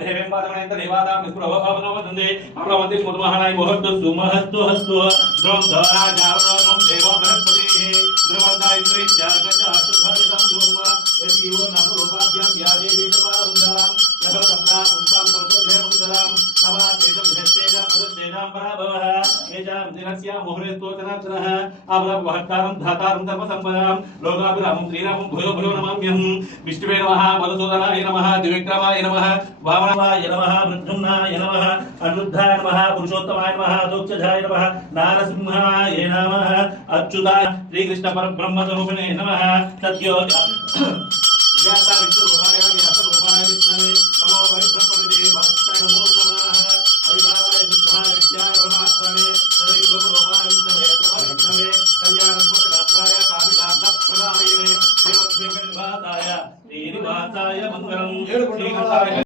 देवें पादमनेंत देवादां विस्प्रभवनो वदन्ते अप्रमति मुद्महानाय मोहत्तु सुमहत्तु हस्तु द्रं धरा जावनं देव बृहस्पतिः द्रवन्दा इन्द्रित्यागच सुधारितं धूम यजीवो नाम रूपाभ्यां या देवी तवारुन्धरां यथोकम्ना पुंसां सर्वतो जयमङ्गलां नमः तेजं धृष्टेजं पदस्तेजं पराभवः एजां दिनस्य मुहूर्तोचनाचनः अबलवहत्तारं धातारं धर्मसम्पदां लोकाभिरामं श्रीरामं भूयो भूयो नमाम्यहं विष्णुवे नमः मधुसूदनाय नमः त्रिविक्रमाय नमः वामनाय नमः मृत्युंजयाय नमः अनिरुद्धाय नमः पुरुषोत्तमाय नमः दोक्षजाय नमः नारसिंहाय नमः अच्युताय श्रीकृष्ण परब्रह्मस्वरूपिणे नमः सत्यो व्यासा विष्णुरूपाय व्यासरूपाय विष्णवे